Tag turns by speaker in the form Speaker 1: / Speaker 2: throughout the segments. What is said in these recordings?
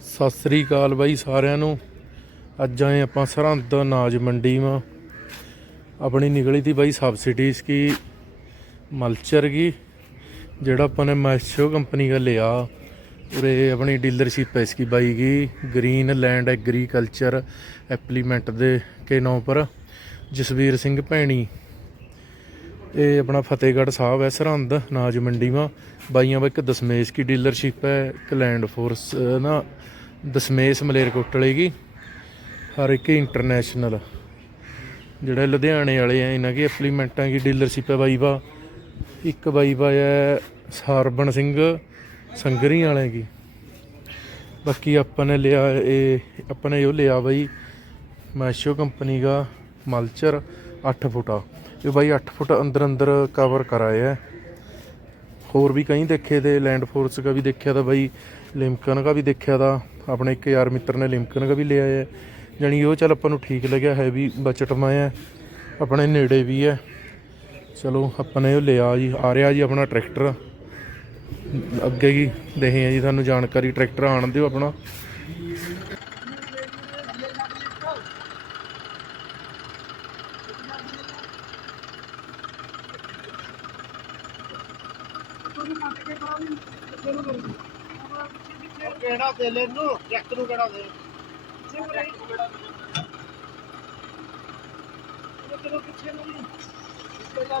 Speaker 1: ਸਤਿ ਸ੍ਰੀ ਅਕਾਲ ਬਾਈ ਸਾਰਿਆਂ ਨੂੰ। ਅੱਜ ਆਏ ਆਪਾਂ ਸਰਹੰਦ ਅਨਾਜ ਮੰਡੀ ਮਾ ਆਪਣੀ ਨਿਕਲੀ ਤੀ ਬਾਈ ਸਬਸਿਡੀ ਕੀ? ਮਲਚਰ ਕੀ? ਜਿਹੜਾ ਆਪਾਂ ਨੇ ਮੈਸ਼ੋ ਕੰਪਨੀ ਦਾ ਲਿਆ। ਉਰੇ ਆਪਣੀ ਡੀਲਰਸ਼ਿਪ ਹੈ ਇਸकी ਬਾਈ ਕੀ ਗ੍ਰੀਨ ਲੈਂਡ ਐਗਰੀਕਲਚਰ ਐਪਲੀਮੈਂਟ ਦੇ ਕੇ ਨਾਂ ਪਰ ਜਸਵੀਰ ਸਿੰਘ ਭੈਣੀ। ਇਹ ਆਪਣਾ ਫਤਿਹਗੜ੍ਹ ਸਾਹਿਬ ਹੈ, ਸਰਹੰਦ ਅਨਾਜ ਮੰਡੀ ਮਾ ਬਾਈਆਂ ਵਾ ਇੱਕ ਦਸਮੇਸ਼ ਕੀ ਡੀਲਰਸ਼ਿਪ ਹੈ, ਇੱਕ ਲੈਂਡ ਫੋਰਸ ਨਾ ਦਸਮੇਸ਼ ਮਲੇਰਕੋਟਲੇ ਕੀ, ਹਰ ਇੱਕ ਇੰਟਰਨੈਸ਼ਨਲ ਜਿਹੜਾ ਲੁਧਿਆਣੇ ਵਾਲੇ ਆ, ਇਹਨਾਂ ਕੀ ਐਪਲੀਮੈਂਟਾਂ ਕੀ ਡੀਲਰਸ਼ਿਪ ਹੈ ਬਾਈ ਵਾ। ਇੱਕ ਬਾਈ ਵਾ ਹੈ ਸਰਬਣ ਸਿੰਘ, ਸੰਗਰੀ ਵਾਲਿਆਂ ਕੀ। ਬਾਕੀ ਆਪਾਂ ਨੇ ਲਿਆ ਇਹ, ਆਪਾਂ ਨੇ ਉਹ ਲਿਆ ਬਾਈ ਮੈਸ਼ੋ ਕੰਪਨੀ ਦਾ ਮਲਚਰ 8 ਫੁੱਟਾ। ਇਹ ਬਾਈ 8 ਫੁੱਟ ਅੰਦਰ ਅੰਦਰ ਕਵਰ ਕਰਾਇਆ ਹੈ। ਹੋਰ ਵੀ ਕਈ ਦੇਖੇ ਤੇ ਲੈਂਡ ਫੋਰਸ ਦਾ ਵੀ ਦੇਖਿਆ ਤਾਂ ਬਾਈ ਲਿਮਕਨ ਦਾ ਵੀ ਦੇਖਿਆ ਤਾਂ ਆਪਣੇ ਇੱਕ ਯਾਰ ਮਿੱਤਰ ਨੇ ਲਿਮਕਨ ਦਾ ਵੀ ਲਿਆ ਹੈ। ਜਾਣੀ ਉਹ ਚੱਲ ਆਪਾਂ ਨੂੰ ਠੀਕ ਲੱਗਿਆ, ਹੈ ਵੀ ਬਜਟ ਮਾ ਹੈ, ਆਪਣੇ ਨੇੜੇ ਵੀ ਹੈ। ਚਲੋ ਆਪਾਂ ਨੇ ਉਹ ਲਿਆ ਜੀ, ਆ ਰਿਹਾ ਜੀ ਆਪਣਾ ਟਰੈਕਟਰ ਅੱਗੇ ਹੀ ਦੇਹੇ ਆ ਜੀ, ਤੁਹਾਨੂੰ ਜਾਣਕਾਰੀ ਟਰੈਕਟਰ ਆਣ ਦਿਓ ਆਪਣਾ।
Speaker 2: ਕਿਹੜਾ ਦੇ ਲੈ ਨੂੰ ਟਰੈਕਟਰ ਨੂੰ ਕਿਹੜਾ ਦੇ? ਚਲੋ ਪਿੱਛੇ ਨੂੰ ਨਹੀਂ ਪਿੱਛੇ ਜਾ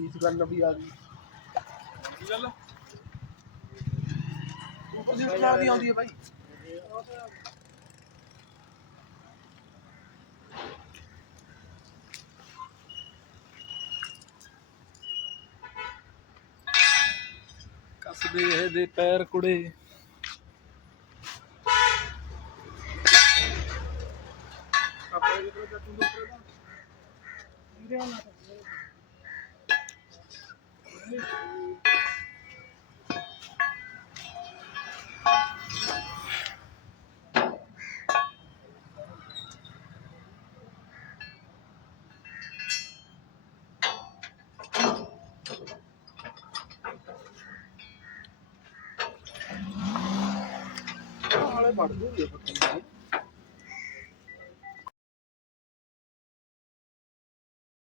Speaker 2: ਇਸ ਗੱਲ ਵੀ ਆ ਗਈ। ਗੱਲ ਉੱਪਰ ਦੀ ਕਿਹਨਾਂ ਦੀ ਆਉਂਦੀ ਹੈ ਭਾਈ
Speaker 1: ਕੱਸਦੇ ਇਹਦੇ ਪੈਰ ਕੁੜੇ।
Speaker 2: ਦੂਗੇ 你上来把书也不重。